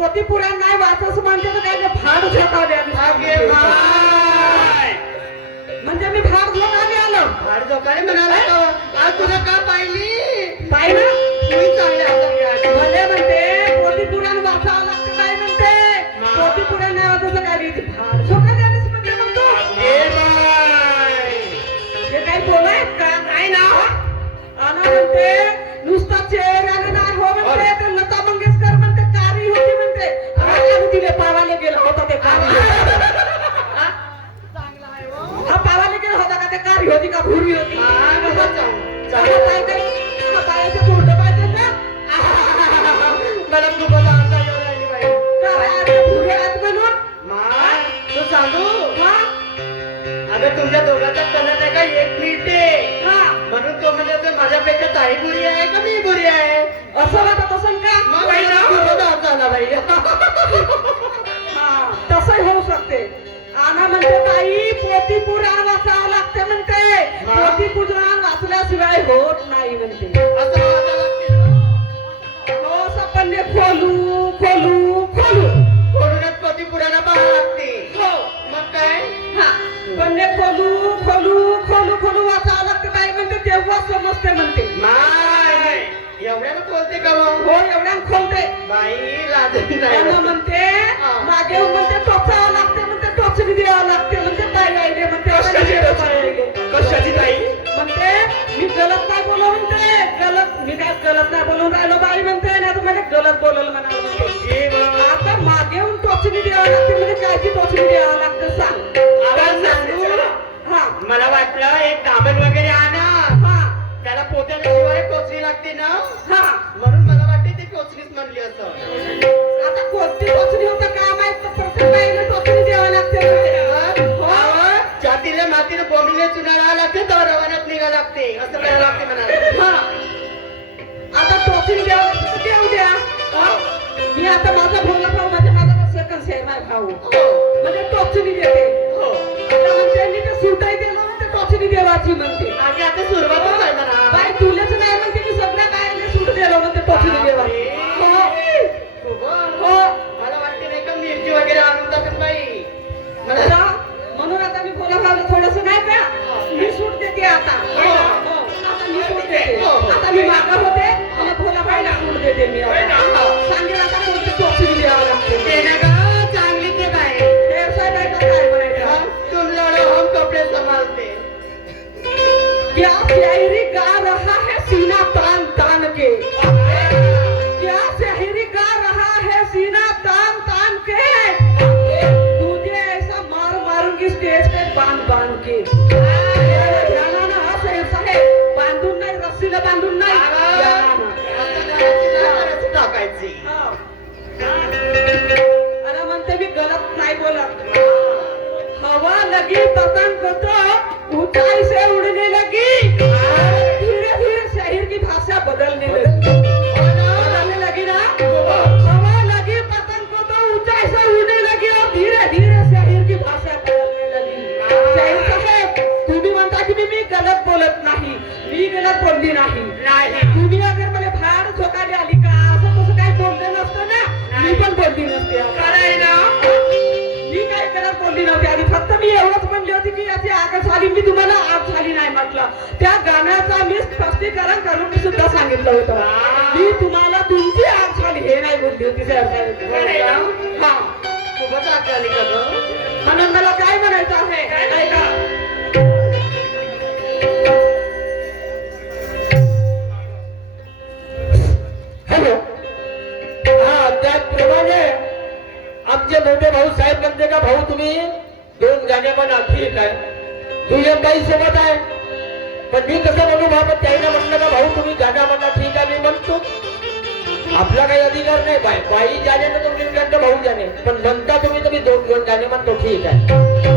पोती पुराण नाही वाचस म्हणते तर काय भाड झोकावे म्हणजे मी भाड झोकावे आलो. भाड झोकाले म्हणाला आज तुला का पाहिली पाहिलं तुम्ही चांगले हातात भले म्हणते पोती पुराण वाचावं लागतं काय म्हणते पोती पुराण नाही वाचायचं काय रीती भाड झोका द्यायला म्हणते मग तू हे काही बोलायत का काय ना आणि म्हणते नुसता चेहऱ्याने नाही हो म्हणते तर लता मंगेशकर म्हणते कारी होती म्हणते आणि तिने पावाले गेला होता ते कारी हा पावाले गेला होता का ते कारी होती का भुरी होती काय काय पायाचे बोट पाहिजे ना मला खूप आता येऊ राहिली बाई काय भुरे आहेत म्हणून मा तू सांगू अगं तुमच्या दोघांचा कलर आहे का एक मिनिटे हा म्हणून तो म्हणजे माझ्यापेक्षा ताई बुरी आहे का मी बुरी आहे असं वाटत असेल का मग बाई ना खूपच हात झाला बाई हा तसंही होऊ शकते आना म्हणते ताई पोती पुराण वाचावं लागते म्हणते पोती पुराण वाचल्याशिवाय होत नाही म्हणते असं वाटायला लागते ना. हो सपने खोलू खोलू खोलू कोरोनात पती पुराणा पाहावं लागते हो मग काय हा पन्ने खोलू खोलू खोलू खोलू वाचावं लागते काय म्हणते तेव्हा समजते म्हणते माय एवढ्यानं बोलते का मग हो एवढ्या खोलते बाई राजन आणि म्हणते मागे येऊन म्हणते टोचावं लागते म्हणते टोचणी द्यावं लागते म्हणते ताई आईले म्हणते कशाची ताई म्हणते मी गलत नाही बोलव म्हणते गलत मी काय गलत नाही बोलवून राहिलो बाई म्हणते नाही तर म्हणजे गलत बोलवलं म्हणाल म्हणते आता मागे येऊन टोचणी द्यावं लागते म्हणजे कायची टोचणी द्यावं लागते सांग आवाज सांगू हा मला वाटलं एक दाबण वगैरे आणा हा त्याला पोत्याला शिवाय टोचणी लागते ना हा म्हणून मला वाटते ती टोचणीच म्हणली असं आता कोणती टोचणी होतं का माहित तर प्रत्येक बाईला टोचणी द्यावं लागते म्हणते. जातीला मातीला बोंबीले चुनाला लागते तर रवानात निघा लागते असं करायला लागते म्हणा हा आता टोचणी द्यावं लागते तर देऊ द्या हा? मी आता माझा भोला भाऊ माझा सेकंड शेअर नाही भाऊ म्हणजे टोचणी देते आता म्हणते मी ते सुटाई दिलं म्हणते टोचणी देवाची म्हणते आणि आता सुरुवातच आहे म्हणा बाई तुलाच नाही म्हणते मी सगळ्या काय सूट दिलं म्हणते टोचणी देवाची हो मला वाटते नाही का मिरची वगैरे आणून टाकत बाई मला म्हणून आता मी भोला भाऊला थोडस नाही का मी सूट देते आता हो, आता मी सूट देते आता मी मागं होते आणि भोला भाईला सूट देते मी आता. सांगेल आता कोणती टोचणी द्यावं लागते ते ना का चांगली ते बाई हे साहेब काय म्हणायचं तुम लड़ो हम कपड़े संभालते क्या शायरी गा रहा है सीना तान तान के क्या शायरी गा रहा है सीना तान तान के तुझे ऐसा मार मारूंगी स्टेज पे बांध बांध के ध्यानानं हा साहेब बांधून नाही रस्सीला बांधून नाही ध्यानानं. टाकायची आणि म्हणते मी गलत नाही बोलत हवा लगी पतंग को तो ऊंचाई से उड़ने लगी धीरे धीरे शहर की भाषा बदलने लगी ना हवा लगी पतंग को तो ऊंचाई से उड़ने लगी और धीरे धीरे शहर की भाषा बदलने लगी शहर साहेब तुम्ही म्हणता की मी गलत बोलत नाही मी गलत बोलली नाही तुम्ही अगर मला फार झोकाली आली का असं तसं काही बोललं नसतं ना मी पण बोलली नसते करायला मी काय करत बोलली नव्हती आधी फक्त मी एवढंच म्हणली होती की याची आग झाली मी तुम्हाला आग झाली नाही म्हटलं त्या गाण्याचा मी स्पष्टीकरण करून मी सुद्धा सांगितलं होतं मी तुम्हाला तुमची आग झाली हे नाही बोलली होती साहेब हा खूपच आग झाली का गं म्हणून मला काय म्हणायचं आहे ऐका हॅलो हा त्याचप्रमाणे आमचे मोठे भाऊ साहेब म्हणते का भाऊ तुम्ही 2 गाणे म्हणा ठीक आहे तू एक काही सोबत आहे पण मी कसं म्हणू पण त्याईला म्हटलं का भाऊ तुम्ही गाणं म्हणा ठीक आहे मी म्हणतो आपला काही अधिकार नाही बाई जाणे ना तुम्ही म्हणतो भाऊ जाणे पण म्हणता तुम्ही 2 गाणे म्हणतो ठीक आहे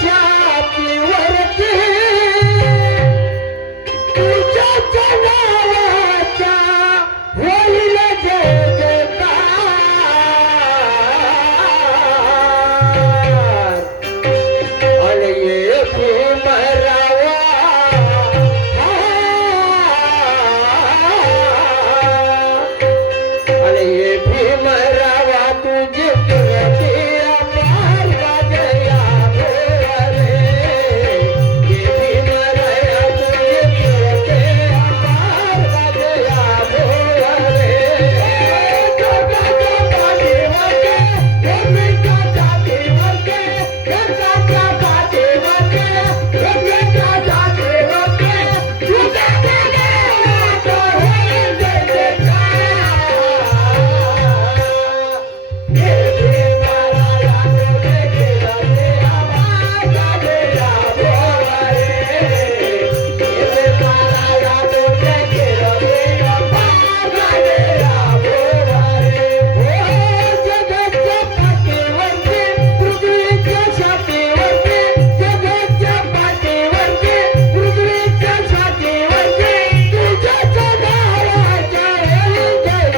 छातीवरती तुझ्या नावाच्या होईल जय जयकार आणि ये भीमरावा आणि ये भीमरावा तुझी तुझी अपार गाजया रे ये भीमराया तुझी तुझी अपार गाजया रे जगाच्या पाठीवरती जगाच्या जातीवरती जगाच्या पाठीवरती जगाच्या जातीवरती तुझ्या नावाचा होईल जय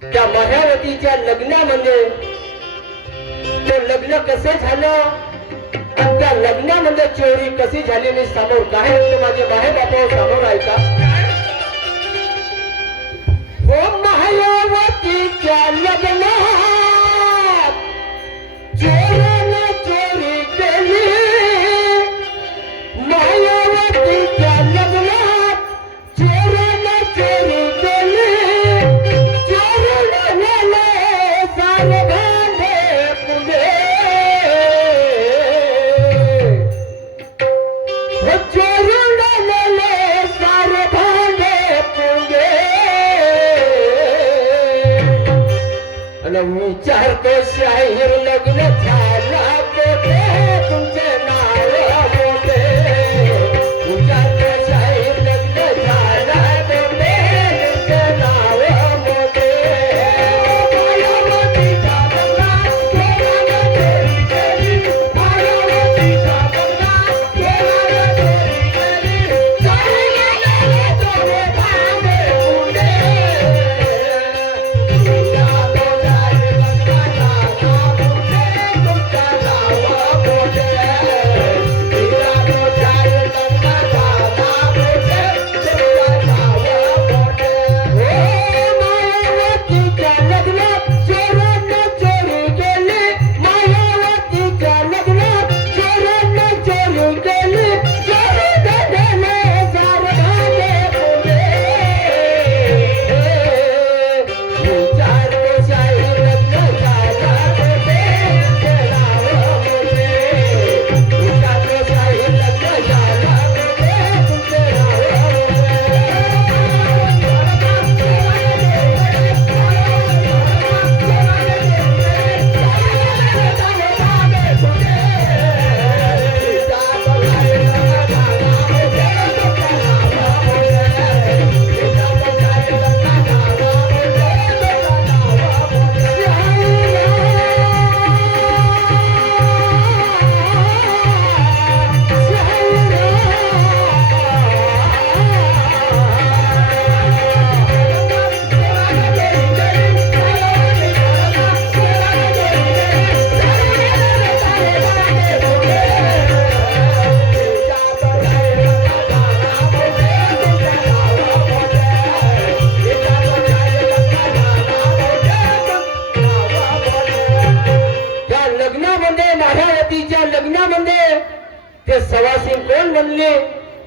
त्या मायावतीच्या लग्नामध्ये ते लग्न कसे झालं आणि त्या लग्नामध्ये चोरी कशी झाली मी समोर काय म्हणतो माझे माहे बापा समोर ऐका हो मायावतीच्या लग्नात चोरानं चोरी केली मायावतीच्या लग्नात चोरानं चोरी केली चोरून नेले सारे भांडे पुढे हो चोरून नेले सारे भांडे पुढे आणि मी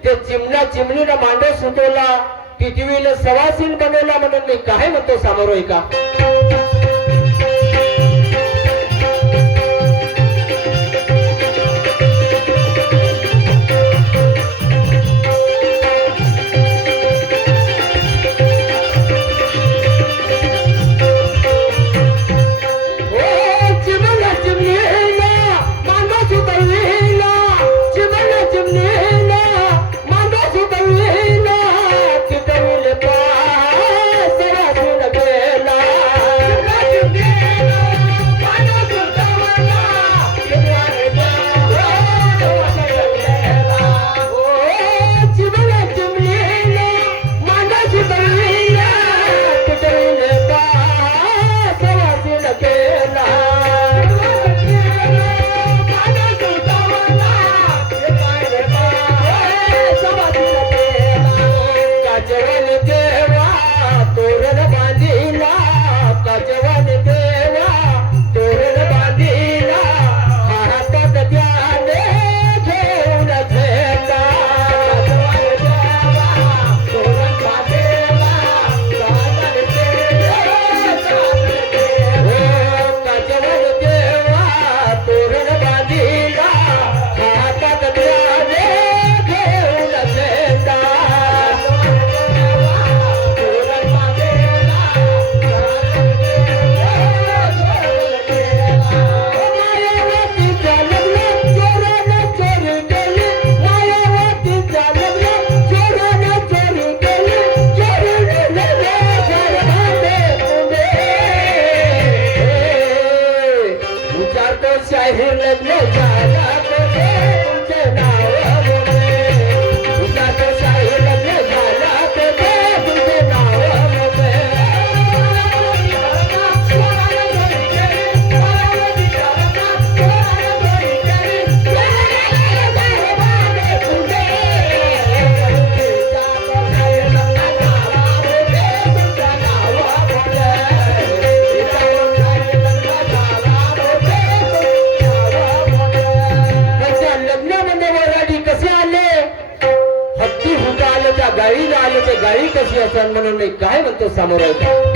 ते चिमणीनं मांडव सुटवला, टिटवीनं सवासील बनवला म्हणून मी काय म्हणतो समोर आहे का? गाडी कशी असेल म्हणून मी काय म्हणतो समोर आहे का?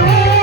Oh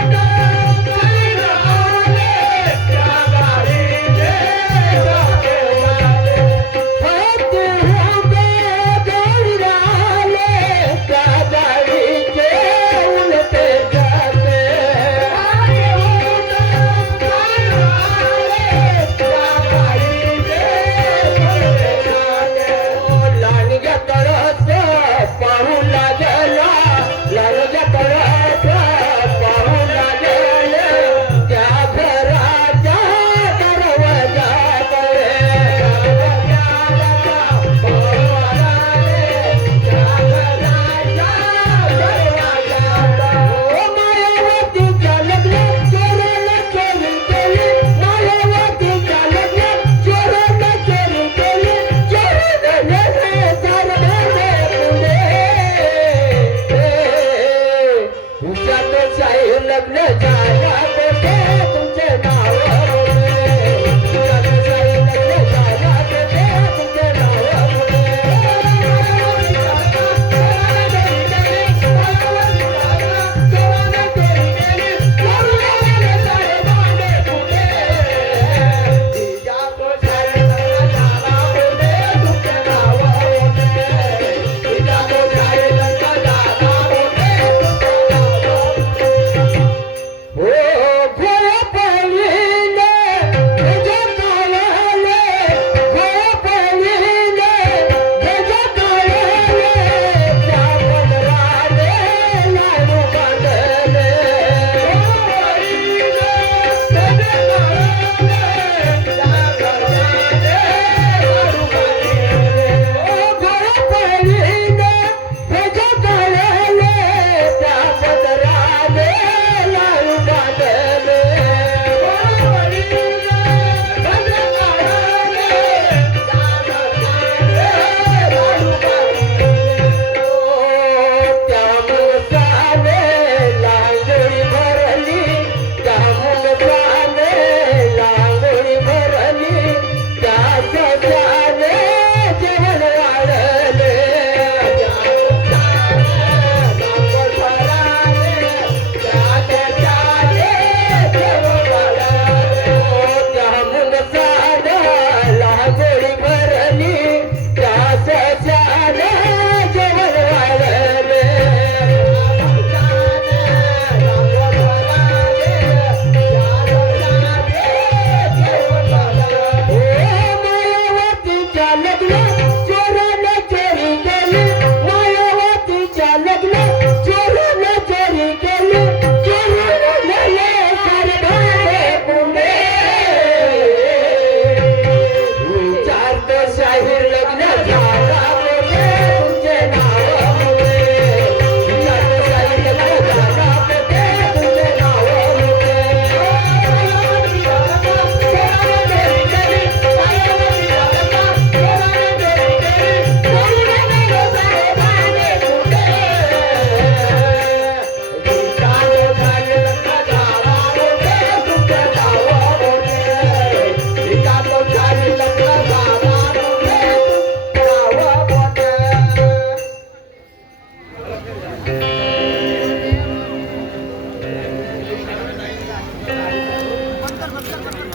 बस कर